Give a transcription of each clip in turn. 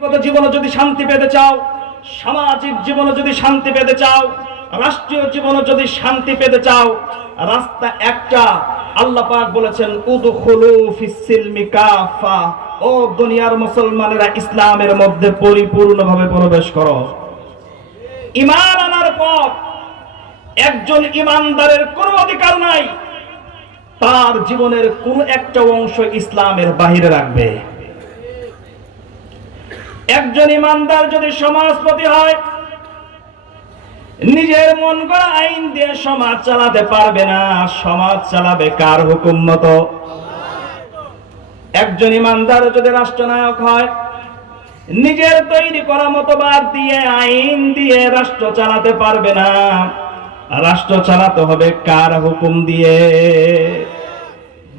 ব্যক্তিগত জীবনে যদি শান্তি পেতে চাও, সামাজিক জীবনে যদি শান্তি পেতে চাও, রাষ্ট্রীয় জীবনে যদি শান্তি পেতে চাও, রাস্তা একটা আল্লাহ পাক বলেছেন, উদখুলু ফিসসিলমি কাফা। ও দুনিয়ার মুসলমানেরা ইসলামের মধ্যে পরিপূর্ণভাবে প্রবেশ করো। ঈমান আনার পর একজন ইমানদারের কোনো অধিকার নাই, তার জীবনের কোন একটা অংশ ইসলামের বাহিরে রাখবে। একজন ইমানদার যদি সমাজপতি হয়, নিজের মন করা আইন দিয়ে সমাজ চালাতে পারবে না। সমাজ চালাবে কার হুকুম মতো? একজন ইমানদার যদি রাষ্ট্রনায়ক হয়, নিজের তৈরি করা মতবাদ দিয়ে, আইন দিয়ে রাষ্ট্র চালাতে পারবে না। রাষ্ট্র চালাতে হবে কার হুকুম দিয়ে?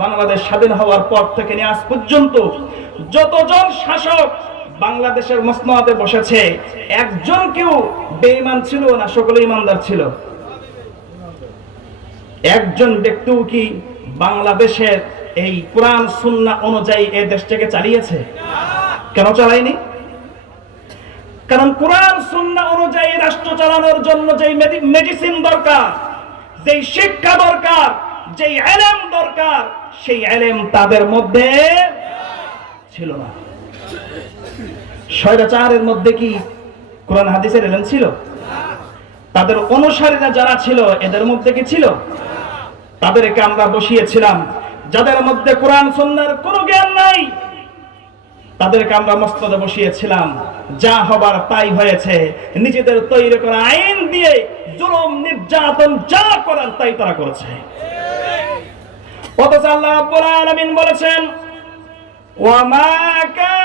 বাংলাদেশ স্বাধীন হওয়ার পর থেকে নিয়ে আজ পর্যন্ত যতজন শাসক বাংলাদেশের মসনদে বসেছে। একজন কেউ বেঈমান ছিল না, সকলে ইমানদার ছিল। একজন ব্যক্তিও কি বাংলাদেশের এই কোরআন, সুন্নাহ অনুযায়ী এই দেশটাকে চালিয়েছে? কেন চালায়নি? কারণ কোরআন সুন্না অনুযায়ী রাষ্ট্র চালানোর জন্য যেই মেডিসিন দরকার, যেই শিক্ষা দরকার, যেই এলেম দরকার, সেই এলেম তাদের মধ্যে ছিল না। স্বৈরাচারের মধ্যে কি কোরআন হাদিসের এলেম ছিল? তাদের অনুসারীরা যারা ছিল, এদের মধ্যে কি ছিল? তাদেরকে আমরা বসিয়েছিলাম। যাদের মধ্যে কোরআন সন্ন্যার কোনো জ্ঞান নাই, তাদেরকে আমরা মস্তদে বসিয়েছিলাম। যা হবার তাই হয়েছে। নিজেদের তৈরি করা আইন দিয়ে জুলুম, নির্যাতন যা করার তাই তারা করেছে। অথচ আল্লাহ রাব্বুল আলামিন বলেছেন ওয়ামা কানা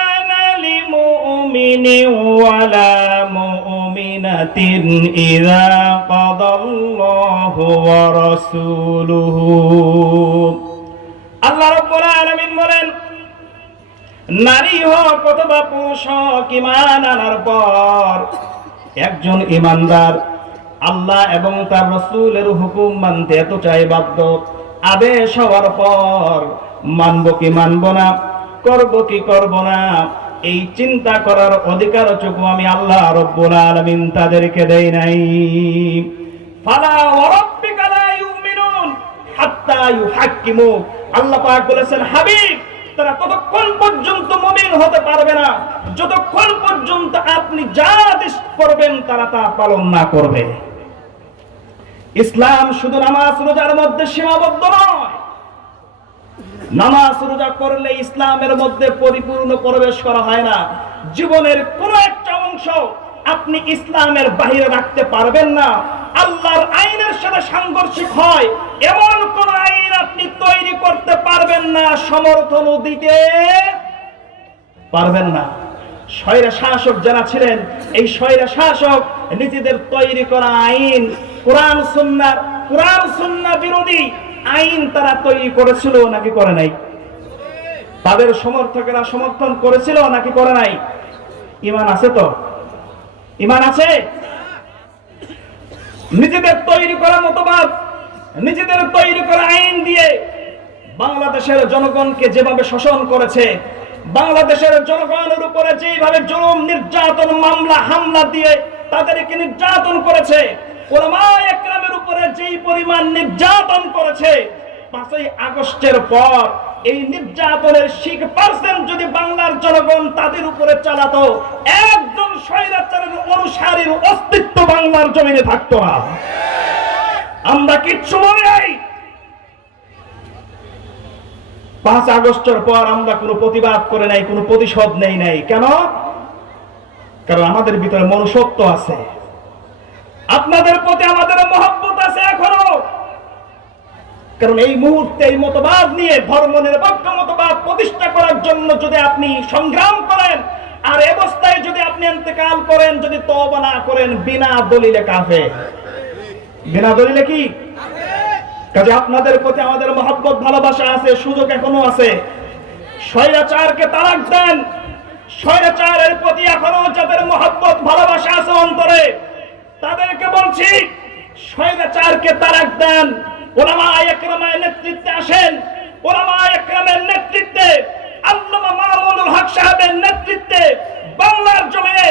লিমুমিনিন ওয়ালা মুমিনাতিন ইযা কাদাল্লাহু ওয়া রাসূলুহু আল্লাহ রাব্বুল আলামিন বলেন, নারী হোক অথবা পুরুষ ইমান আনার পর একজন ইমানদার আল্লাহ এবং তার রসুলের হুকুম মানতে এতটাই বাধ্য। আদেশ হওয়ার পর মানব কি মানব না, করব কি করব না এই চিন্তা করার অধিকার চুকু আমি আল্লাহ রব্বুল আলামিন তাদেরকে দেই নাই। যতক্ষণ পর্যন্ত আপনি যা করবেন, তারা তা পালন না করবে। ইসলাম শুধু নামাজ, রোজার মধ্যে সীমাবদ্ধ নয়। নামাজ রোজা করলে ইসলামের মধ্যে পরিপূর্ণ প্রবেশ করা হয় না। জীবনের কোন একটা অংশ আপনি ইসলামের বাহিরে রাখতে পারবেন না। আল্লাহর আইনের সাথে সাংঘর্ষিক হয়, এমন কোন আইন আপনি তৈরি করতে পারবেন না, সমর্থন দিতে পারবেন না। স্বৈরা শাসক যারা ছিলেন, এই স্বৈরা শাসক নিজেদের তৈরি করা আইন, কোরআন, সুন্নাহ কোরআন, সুন্নাহ বিরোধী আইন তারা তৈরি করেছিল নাকি করে নাই? তাদের সমর্থকেরা সমর্থন করেছিল নাকি করে নাই? ইমান আছে তো? ইমান আছে? নিজেদের তৈরি করা মতবাদ, নিজেদের তৈরি করা আইন দিয়ে বাংলাদেশের জনগণকে যেভাবে শোষণ করেছে, বাংলাদেশের জনগণের উপরে যেভাবে জুলুম, নির্যাতন, মামলা, হামলা দিয়ে তাদেরকে নির্যাতন করেছে ওলামা একরামের উপরে যেই পরিমাণ নির্যাতন করেছে, পাঁচই আগস্টের পর এই নির্যাতনের শিখ পার্সেন্ট যদি বাংলার জনগণ তাদের উপরে একজন স্বৈরাচারের অনুসারীর অস্তিত্ব বাংলার জমিনে না। আমরা কিচ্ছু মনে নাই পাঁচ আগস্টের পর আমরা কোনো প্রতিবাদ করে নাই, কোনো প্রতিশোধ নেই নাই। কেন? কারণ আমাদের ভিতরে মনুষ্যত্ব আছে। আপনাদের প্রতি আমাদের মহব্বত আছে এখনও। কারণ এই মুহূর্তে এই মতবাদ নিয়ে ধর্ম নিরপেক্ষ মতবাদ প্রতিষ্ঠা করার জন্য যদি আপনি সংগ্রাম করেন, আর অবস্থায় যদি আপনি ইন্তেকাল করেন, যদি তওবা না করেন, বিনা দলিলে কাফে বিনা দলিলে কি? কাজে আপনাদের প্রতি আমাদের মহব্বত, ভালোবাসা আছে, সুযোগ এখনও আছে। স্বৈরাচারকে তালাক দেন। স্বৈরাচারের প্রতি এখনও যাদের মহব্বত, ভালোবাসা আছে অন্তরে। তাদেরকে বলছি তারাক দেন। ওলামা নেতৃত্বে আসেন। ওলামা একরামের নেতৃত্বে, আল্লামা হক সাহেবের নেতৃত্বে বাংলার জমিনে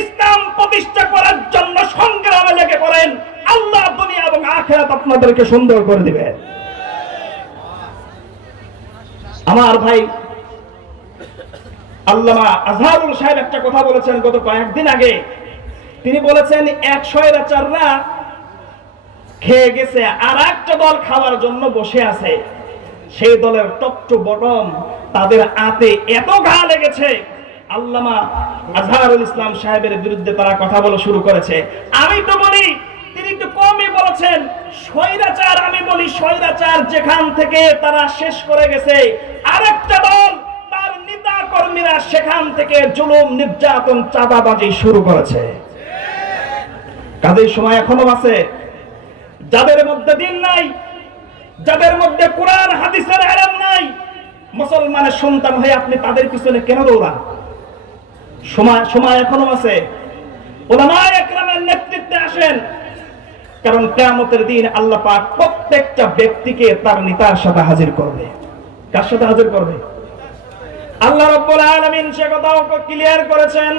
ইসলাম প্রতিষ্ঠা করার জন্য সংগ্রামে লেগে পড়েন। আল্লাহ দুনিয়া এবং আখেরাত আপনাদেরকে সুন্দর করে দিবে। আমার ভাই আল্লামা আজহারুল সাহেব একটা কথা বলেছেন গত কয়েকদিন আগে। তিনি বলেছেন, এক স্বৈরাচাররা খেয়ে গেছে আর একটা দল খাওয়ার জন্য বসে আছে। সেই দলের টপ টু বটম তাদের আতে এত ঘা লেগেছে। আল্লামা আজহারুল ইসলাম সাহেবের বিরুদ্ধে তারা কথা বলা শুরু করেছে। আমি তো বলি, তিনি একটু কমই বলেছেন, স্বৈরাচার, আমি বলি স্বৈরাচার যেখান থেকে তারা শেষ করে গেছে। আরেকটা দল, তার নেতা কর্মীরা সেখান থেকে জুলুম, নির্যাতন, চাঁদাবাজি শুরু করেছে। কাজের সময় এখনও আছে? যাদের মধ্যে দিন নাই, যাদের মধ্যে কোরআন, হাদিসের আরাম নাই, মুসলমানের সন্তান হয়ে আপনি তাদের পিছনে কেন দৌড়ান? সময় সময় এখনও আছে। ওলামায়ে একরামের নেতৃত্বে আসেন। কারণ কেয়ামতের দিন আল্লাহ পাক প্রত্যেকটা ব্যক্তিকে তার নেতার সাথে হাজির করবে। কার সাথে হাজির করবে? আল্লাহ রাব্বুল আলামিন সে কথাও ক্লিয়ার করেছেন।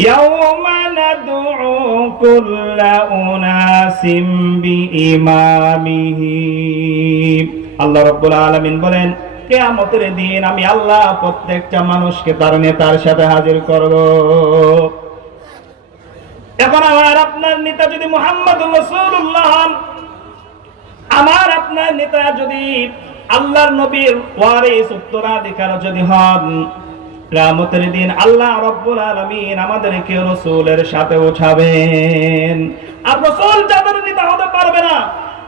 يوم ندعو كل أناس بإمامهم আল্লাহ রব্বুল আলামিন বলেন কেয়ামতের দিন আমি আল্লাহ প্রত্যেকটা মানুষকে তার নেতার সাথে হাজির করব এখন আমার আপনার নেতা যদি মোহাম্মদ রসুল্লাহ হন আমার আপনার নেতা যদি আল্লাহর নবীর ওয়ারিস উত্তরাধিকার যদি হন কিয়ামতের দিন আল্লাহ রব্বুল আলামিন আমাদেরকে রসুলের সাথে উঠাবেন। আর রসুল যাদের নেতা হতে পারবে না,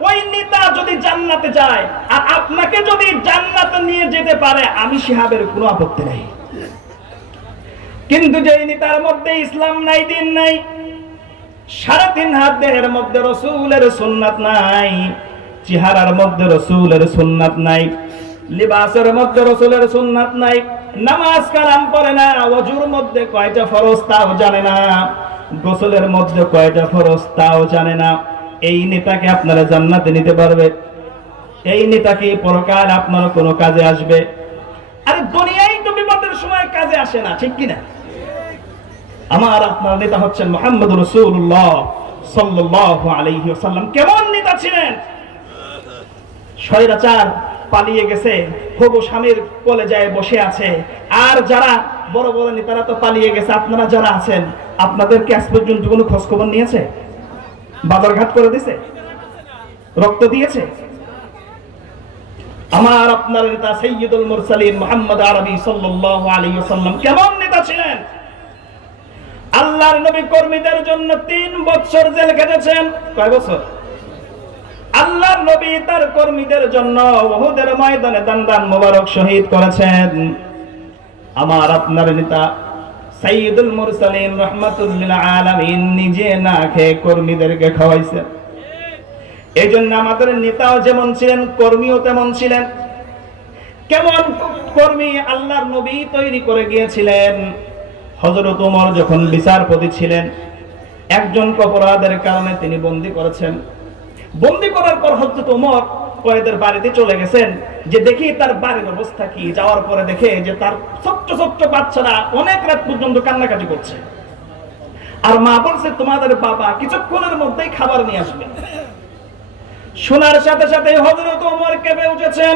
ওই নেতা যদি জান্নাতে যায়, আর আপনাকে যদি জান্নাতে নিয়ে যেতে পারে, আমি শিহাবের কোনো আপত্তি নাই। কিন্তু যেই নেতার মধ্যে ইসলাম নাই, দিন নাই, সাড়ে তিন হাত দেহের মধ্যে রসুলের সুন্নাত নাই, চেহারার মধ্যে রসুলের সুন্নাত নাই, লিবাসের মধ্যে রসুলের সুন্নাত নাই নামাজ কালাম পড়ে না অজুর মধ্যে কয়টা ফরজ তাও জানে না, গোসলের মধ্যে কয়টা ফরজ তাও জানে না। এই নেতাকে আপনারা জান্নাতে নিতে পারবে। এই নেতাকে পরকাল আপনার কোনো কাজে আসবে। আরে দুনিয়ায় তো বিপদের সময় কাজে আসে না, ঠিক কিনা? আমার আপনার নেতা হচ্ছেন মোহাম্মদ রসুল্লাহ সাল্লাহ আলাইহি ওয়াসাল্লাম। কেমন নেতা ছিলেন? স্বৈরাচার পালিয়ে গেছে। হবু স্বামীর কোলে যায় বসে আছে। আর যারা বড় বড় নেতারা তো পালিয়ে গেছে, আপনারা যারা আছেন আপনাদেরকে আজ পর্যন্ত কোনো খোঁজ খবর নিয়েছে? বাজারঘাট করে দিছে রক্ত দিয়েছে? আমার আপনার নেতা সৈয়দুল মুরসালিন মোহাম্মদ আরবি সাল্লাল্লাহু আলাইহি ওয়াসাল্লাম কেমন নেতা ছিলেন? আল্লাহর নবী কর্মীদের জন্য তিন বছর জেল কেটেছেন কয় বছর? আল্লাহর নবী তার কর্মীদের জন্য বহুদের ময়দানে দান দান মোবারক শহীদ করেছেন। আমার আপনার নেতা সাইয়দুল মুরসালিন রহমাতুল্লিল আলামিন নিজে না খেয়ে কর্মীদেরকে খাওয়াইছেন। এই জন্য আমাদের নেতাও যেমন ছিলেন, কর্মীও তেমন ছিলেন। কেমন কর্মী আল্লাহর নবী তৈরি করে গিয়েছিলেন? হজরত উমর যখন বিচারপতি ছিলেন একজন অপরাধের কারণে তিনি বন্দী করেছেন। বন্দী করার পর হজরত উমর কয়েদের বাড়িতে চলে গেছেন। যে দেখি তার বাড়ির অবস্থা কি, যাওয়ার পরে দেখে যে তার ছোট্ট ছোট্ট বাচ্চারা অনেক রাত পর্যন্ত কান্নাকাটি করছে। আর মা বলছে, তোমাদের বাবা কিছুক্ষণের মধ্যেই খাবার নিয়ে আসবে। শোনার সাথে সাথে হজরত উমর কেঁপে উঠেছেন।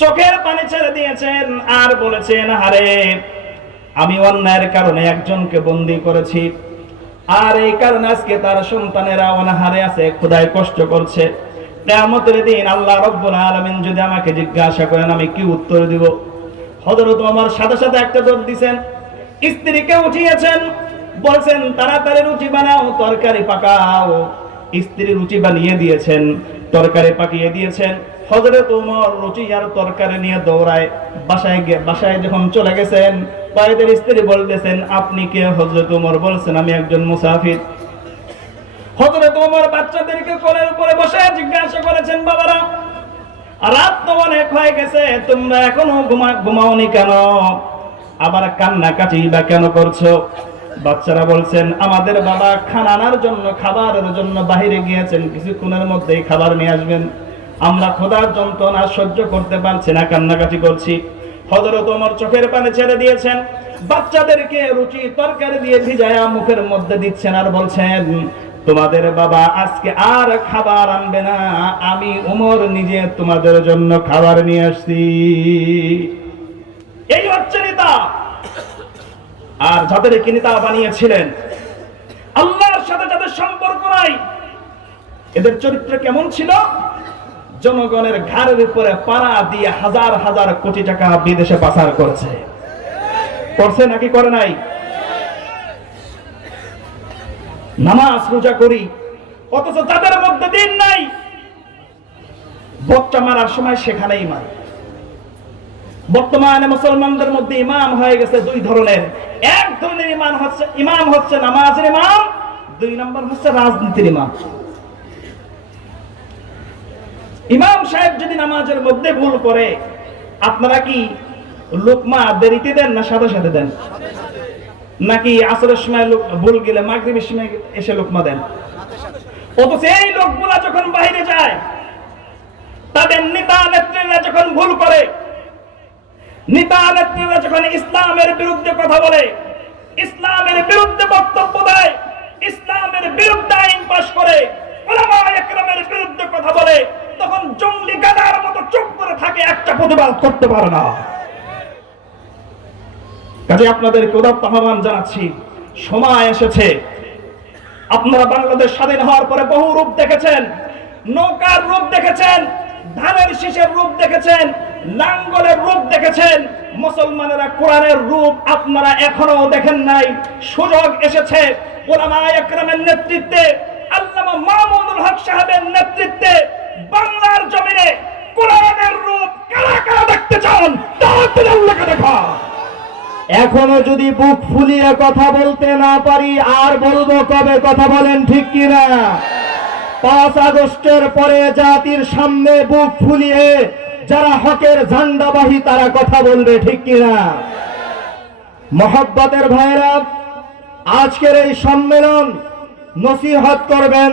চোখের পানি ছেড়ে দিয়েছেন আর বলেছেন হারে আমি অন্যায়ের কারণে একজনকে বন্দি করেছি। আর এই কারণে আজকে তার সন্তানেরা অনাহারে আছে খোদায় কষ্ট করছে। কেয়ামতের দিন আল্লাহ রব্বুল আলামিন যদি আমাকে জিজ্ঞাসা করেন, আমি কি উত্তর দিব? হযরত আমার সাথে সাথে একটা দৌড় দিছেন। স্ত্রীকে উঠিয়েছেন? বলছেন, তাড়াতাড়ি রুচি বানাও, তরকারি পাকাও। স্ত্রী রুচি বানিয়ে দিয়েছেন, তরকারি পাকিয়ে দিয়েছেন। হজরত উমর রুচি আর তরকারি নিয়ে দৌড়ায়, বাসায় গিয়ে বাসায় যখন চলে গেছেন কয়েদের স্ত্রী বলতেছেন, আপনি কে? হজরত উমর বলছেন, আমি একজন মুসাফির। হজরত উমর বাচ্চাদেরকে কোলের উপরে বসে জিজ্ঞাসা করেছেন, বাবারা, রাত তো অনেক হয়ে গেছে, তোমরা এখনও ঘুমা, ঘুমাওনি কেন? আবার কান্নাকাটি বা কেন করছ? বাচ্চারা বলছেন, আমাদের বাবা খানানার জন্য, খাবারের জন্য বাহিরে গিয়েছেন, কিছুক্ষণের মধ্যেই খাবার নিয়ে আসবেন। আমরা খোদার যন্ত্রণা সহ্য করতে পারছি না, কান্নাকাটি করছি। হজরত ওমর চোখের পানে ছেড়ে দিয়েছেন। বাচ্চাদেরকে রুচি তরকারি দিয়ে ভিজায়া মুখের মধ্যে দিচ্ছেন আর বলছেন, তোমাদের বাবা আজকে আর খাবার আনবে না, আমি উমর নিজে তোমাদের জন্য খাবার নিয়ে আসছি। এই হচ্ছে নেতা। আর যাদেরকে নেতা বানিয়েছিলেন, আল্লাহর সাথে যাদের সম্পর্ক নাই, এদের চরিত্র কেমন ছিল? জনগণের ঘাড়ের উপরে পাড়া দিয়ে হাজার হাজার কোটি টাকা বিদেশে পাচার করেছে। করছে নাকি করে নাই? নামাজ রোজা করি, অথচ তাদের মধ্যে দিন নাই। বক্তা মারার সময় সেখানেই মারে। বর্তমানে মুসলমানদের মধ্যে ইমাম হয়ে গেছে দুই ধরনের। এক ধরনের ইমাম হচ্ছে ইমাম হচ্ছে নামাজের ইমাম, দুই নম্বর হচ্ছে রাজনীতির ইমাম। ইমাম সাহেব যদি নামাজের মধ্যে ভুল করে, আপনারা কি লোকমা দেরিতে দেন না সাথে সাথে দেন? নাকি আসরের সময় লোক ভুল গেলে মাগরিবের সময় এসে লোকমা দেন? অথচ এই লোকগুলা যখন বাইরে যায়, তাদের নেতা নেত্রীরা যখন ভুল করে, নেতা নেত্রীরা যখন ইসলামের বিরুদ্ধে কথা বলে, ইসলামের বিরুদ্ধে বক্তব্য দেয়, ইসলামের বিরুদ্ধে আইন পাশ করে বিরুদ্ধে কথা বলে তখন জঙ্গলি গাদার মতো চুপ করে থাকে, একটা প্রতিবাদ করতে পারে না। কাজে আপনাদেরকে উদাত্ত আহ্বান জানাচ্ছি, সময় এসেছে। আপনারা বাংলাদেশ স্বাধীন হওয়ার পরে বহু রূপ দেখেছেন, নৌকার রূপ দেখেছেন, ধানের শীষের রূপ দেখেছেন, লাঙ্গলের রূপ দেখেছেন, মুসলমানেরা কোরআনের রূপ আপনারা এখনও দেখেন নাই। সুযোগ এসেছে ওলামা একরামের নেতৃত্বে, আল্লামা মামুনুল হক সাহেবের নেতৃত্বে বাংলার জমিনে কোরআনের রূপ কারা কারা দেখতে চান তাদের আল্লাহকে দেখা। এখনও যদি বুক ফুলিয়ে কথা বলতে না পারি, আর বলব কবে কথা বলেন ঠিক কিনা? পাঁচ আগস্টের পরে জাতির সামনে বুক ফুলিয়ে যারা হকের ঝান্ডাবাহী, তারা কথা বলবে ঠিক কিনা? মহব্বতের ভাইরা আজকের এই সম্মেলন নসিহত করবেন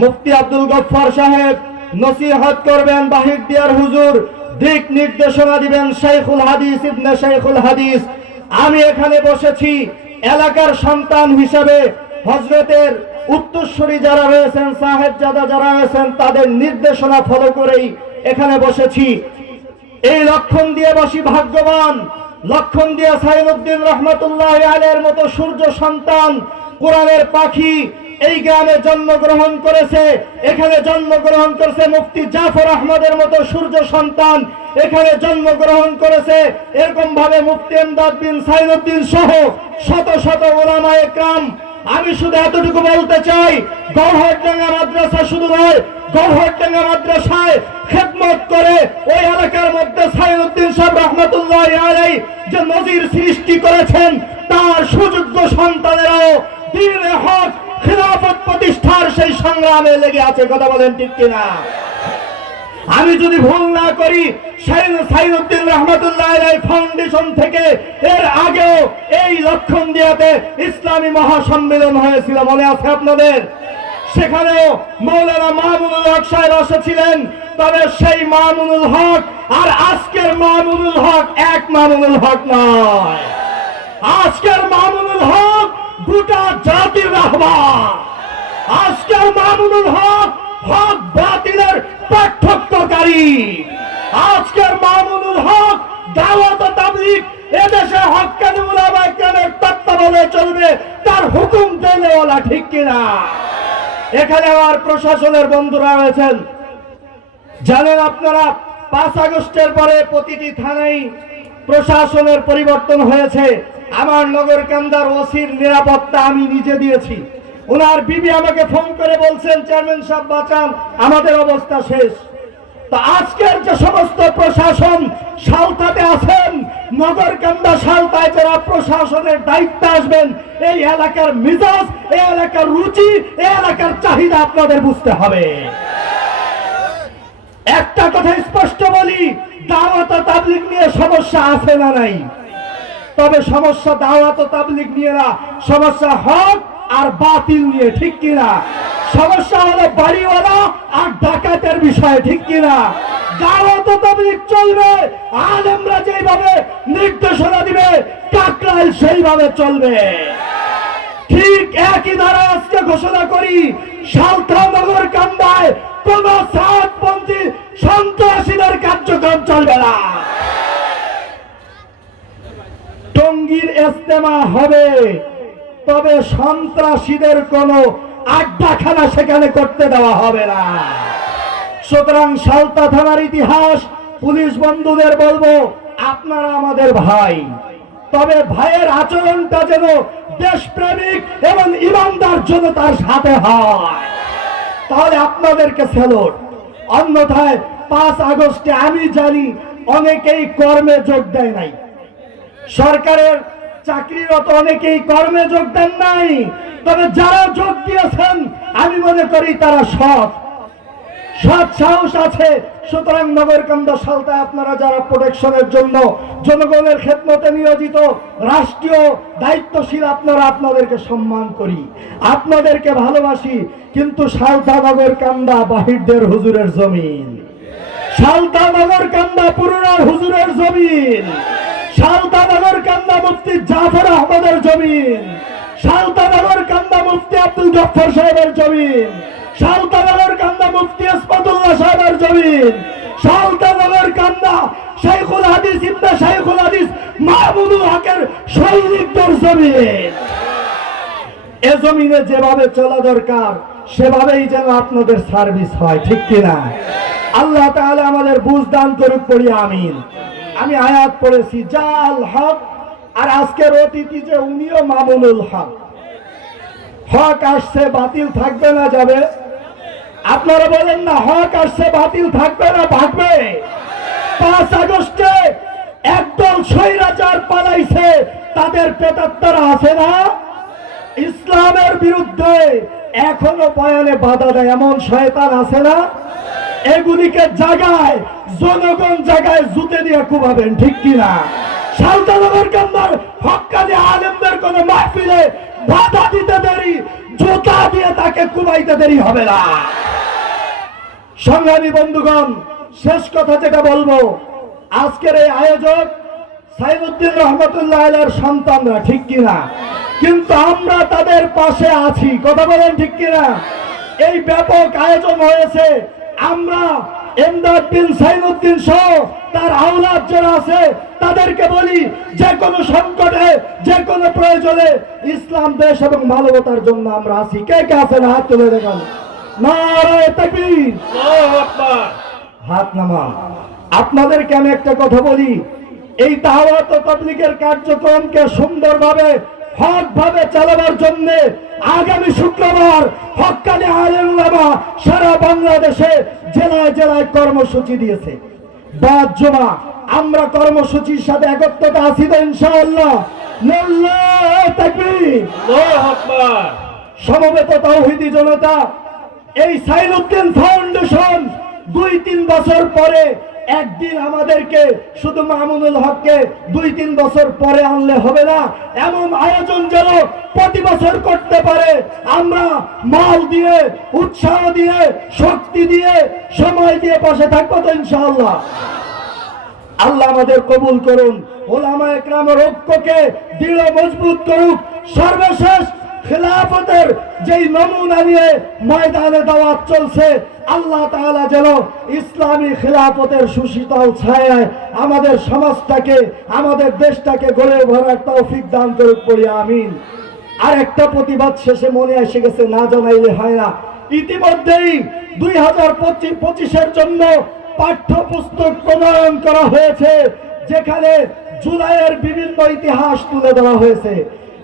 মুফতি আব্দুল গফর সাহেব। নসিহত করবেন বাহির দিয়ার হুজুর, দিক নির্দেশনা দিবেন শেখুল হাদিস ইবনে শেখুল হাদিস। আমি এখানে বসেছি এলাকার সন্তান হিসাবে হজরতের উত্তরস্বরী যারা রয়েছেন সাহেব যাদা যারা রয়েছেন তাদের নির্দেশনা ফলো করেই এখানে বসেছি। এই লক্ষণ দিয়ে বসি ভাগ্যবান, লক্ষণ দিয়ে সাইনুদ্দিন রহমতুল্লাহ আলের মতো সূর্য সন্তান, কোরআনের পাখি এই গ্রামে জন্মগ্রহণ করেছে, এখানে জন্মগ্রহণ করেছে মুফতি জাফর আহমদের মতো সূর্য সন্তান, এখানে জন্মগ্রহণ করেছে এরকম ভাবে মুফতি এমদাদ বিন সাইনুদ্দিন সহ শত শত ওলামা একরাম। আমি শুধু এতটুকু বলতে চাই গৌরহাটডাঙ্গা মাদ্রাসা শুধু নয় গৌরহাটডাঙ্গা মাদ্রাসায় খেদমত করে ওই এলাকার মধ্যে সাইনুদ্দিন সাহেব রহমতুল্লাহ আলাই যে নজির সৃষ্টি করেছেন, তার সুযোগ্য সন্তানেরাও দিনে হক খিলাফত প্রতিষ্ঠার সেই সংগ্রামে লেগে আছে, কথা বলেন ঠিক কিনা? আমি যদি ভুল না করি সাইনুদ্দিন রহমতুল্লাহ ফাউন্ডেশন থেকে এর আগেও এই লক্ষণ দিয়াতে ইসলামী মহাসম্মেলন হয়েছিল, মনে আছে আপনাদের? সেখানেও মৌলানা মাহমুদুল হক সাহেব এসেছিলেন তবে সেই মামুনুল হক আর আজকের মামুনুল হক এক মামুনুল হক নয়। আজকের মামুনুল হক গোটা জাতির রাহবার। আজকের মামুনুল হক হক বাতিলের পার্থক্যকারী। আজকের মামুনুল হক দাওয়াত ও তাবলিগ এদেশে হক্কানি উলামা কেনের তত্ত্বাবধানে চলবে, তার হুকুম দেনেওয়ালা ঠিক কিনা? এখানে আমার প্রশাসনের বন্ধুরা রয়েছেন। জানেন আপনারা, পাঁচ আগস্টের পরে প্রতিটি থানায় প্রশাসনের পরিবর্তন হয়েছে। আমার নগর কান্দার ওসির নিরাপত্তা আমি নিজে দিয়েছি। ওনার বিবি আমাকে ফোন করে বলছেন, চেয়ারম্যান সাহেব, বাঁচান, আমাদের অবস্থা শেষ। তো আজকের যে সমস্ত প্রশাসন সালতাতে আছেন নগরকান্দা সালতায় যারা প্রশাসনের দায়িত্ব আসবেন, এই এলাকার মিজাজ, এই এলাকার রুচি, এই এলাকার চাহিদা আপনাদের বুঝতে হবে। একটা কথা স্পষ্ট বলি, দাওয়াত ও তাবলিগ নিয়ে সমস্যা আছে না নাই? তবে সমস্যা দাওয়াত ও তাবলিগ নিয়ে না, সমস্যা হক আর বাতিল নিয়ে, ঠিক কিনা? সমস্যা হলো বাড়িওয়ালা আর ডাকাতের বিষয়ে, ঠিক কিনা? নির্দেশনা দিবে, কাকরাইল সেইভাবে চলবে। ঠিক একই ধারা আজকে ঘোষণা করি সালতানগর কান্দায় কোন সাতপন্থী সন্ত্রাসীদের কার্যক্রম চলবে না। টঙ্গীর ইস্তেমা হবে। তবে সন্ত্রাসীদের কোনো আড্ডাখানা সেখানে করতে দেওয়া হবে না। সুতরাং সালতা থানার ইতিহাস, পুলিশ বন্ধুদের বলব, আপনারা আমাদের ভাই। তবে ভাইয়ের আচরণটা যেন দেশপ্রেমিক এবং ইমানদার জনতার সাথে হয়। তাহলে আপনাদেরকে স্যালুট অন্যথায় পাঁচ আগস্টে আমি জানি অনেকেই কর্মে যোগ দেয় নাই। সরকারের চাকরিরত অনেকেই কর্মে যোগ দেন নাই। তবে যারা যোগ দিয়েছেন, আমি মনে করি তারা সৎ। সৎ সাহস আছে। সুতরাং নগরকান্দা সালতায় আপনারা যারা প্রোটেকশনের জন্য জনগণের খেদমতে নিয়োজিত, রাষ্ট্রীয় দায়িত্বশীল আপনারা আপনাদেরকে সম্মান করি। আপনাদেরকে ভালোবাসি, কিন্তু সালতা নগর কান্দা বাহিরদের হুজুরের জমিন। সালতা নগর কান্দা পুরুনার হুজুরের জমিন। সালতা নগর কান্দা মুফতি জাফর আহমদের জমিন। সালতা নগর কান্দা মুফতি আব্দুল সাহেবের জমিন। সালতা নগর কান্দা মুফতি ইসমাতুল্লাহ সাহেবের জমিন। সালতা নগর কান্দা শাইখুল হাদিস ইবনে শাইখুল হাদিস মাহমুদুল হকের জমিন। এ জমিনে যেভাবে চলা দরকার, সেভাবেই যেন আপনাদের সার্ভিস হয়, ঠিক কিনা? আল্লাহ তাহলে আমাদের বুঝ দান করুক, পড়ি আমিন। আমি আয়াত পড়েছি, জাল হক, আর আজকের অতিথি যে উনিও মামুনুল হক। হক আসছে, বাতিল থাকবে না যাবে। আপনারা বলেন না, হক আসছে, বাতিল থাকবে না ভাগবে পাঁচ আগস্টে একদল স্বৈরাচার পালাইছে, তাদের পেটাত্তারা আছে না? ইসলামের বিরুদ্ধে এখনও বয়ানে বাধা দেয়, এমন শয়তান আছে না? এগুলিকে জাগায় জনগণ জাগায় জুতে দিয়ে কুবাবেন ঠিক কিনা? দিয়ে তাকে দেরি হবে না। বন্ধুগণ, শেষ কথা বলব, আজকের এই আয়োজক রহমতুল্লাহ সন্তানরা, ঠিক কিনা? কিন্তু আমরা তাদের পাশে আছি, কথা বলেন ঠিক কিনা? এই ব্যাপক আয়োজন হয়েছে আমরা এমদাদ বিন সাইমুদ্দিন সহ তার আওলাদ যারা আছে তাদেরকে বলি যে কোনো সংকটে যে কোনো প্রয়োজনে ইসলাম দেশ এবং মানবতার জন্য আমরা আছি। কে কে আছেন? হাত তুলে দেখান। হাত নামান। আপনাদেরকে আমি একটা কথা বলি এই তাবলীগের কার্যক্রমকে সুন্দরভাবে হক ভাবে চালাবার জন্য আগামী শুক্রবার হকানি আলেম লামা সারা বাংলাদেশে জেলায় জেলায় কর্মসূচি দিয়েছে। বাদ জমা আমরা কর্মসূচির সাথে একত্রতা আছি তো ইনশাআল্লাহ। সমবেত তৌহিদি জনতা এই সাইনুদ্দিন ফাউন্ডেশন দুই তিন বছর পরে একদিন আমাদেরকে শুধু মামুনুল হককে দুই তিন বছর পরে আনলে হবে না। এমন আয়োজন যেন প্রতি বছর করতে পারে। আমরা মাল দিয়ে, উৎসাহ দিয়ে, শক্তি দিয়ে, সময় দিয়ে পাশে থাকব তো ইনশাআল্লাহ। আল্লাহ আমাদের কবুল করুন। ওলামা একরামের ঐক্যকে দৃঢ় মজবুত করুক। সর্বশেষ খেলাফতের যেই নমুনা নিয়ে ময়দানে দাওয়াত চলছে আল্লাহ তাআলা যেন ইসলামী খেলাফতের সুশীতল ছায়ায় আমাদের সমাজটাকে, আমাদের দেশটাকে গড়ে ভরার তৌফিক দান করুক পড়ি আমিন। আর একটা প্রতিবাদ শেষে মনে এসে গেছে, না জানাইলে হয় না। ইতিমধ্যেই দুই হাজার পঁচিশ, পঁচিশের জন্য পাঠ্যপুস্তক প্রণয়ন করা হয়েছে, যেখানে জুলাইয়ের বিভিন্ন ইতিহাস তুলে ধরা হয়েছে।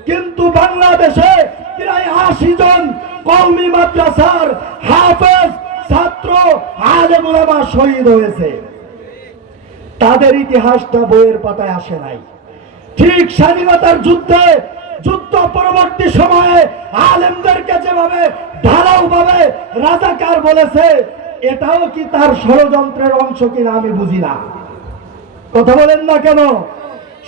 কিন্তু বাংলাদেশে প্রায় আশি জন কৌমি মাদ্রাসার হাফেজ ছাত্র আলেমুলামা শহীদ হয়েছে। তাদের ইতিহাসটা বইয়ের পাতায় আসে নাই। ঠিক স্বাধীনতার যুদ্ধে, যুদ্ধ পরবর্তী সময়ে আলেমদেরকে যেভাবে ঢালাও ভাবে রাজাকার বলেছে, এটাও কি তার ষড়যন্ত্রের অংশ কিনা আমি বুঝি না। কথা বলেন না কেন?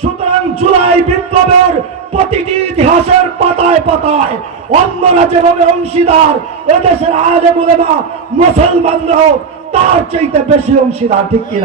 সুতরাং জুলাই বিপ্লবের প্রতিটি ইতিহাসের পাতায় পাতায় অন্যরা যেভাবে অংশীদার, এদেশের আজ মুসলমানরাও তার চাইতে বেশি অংশীদার, ঠিক কিনা?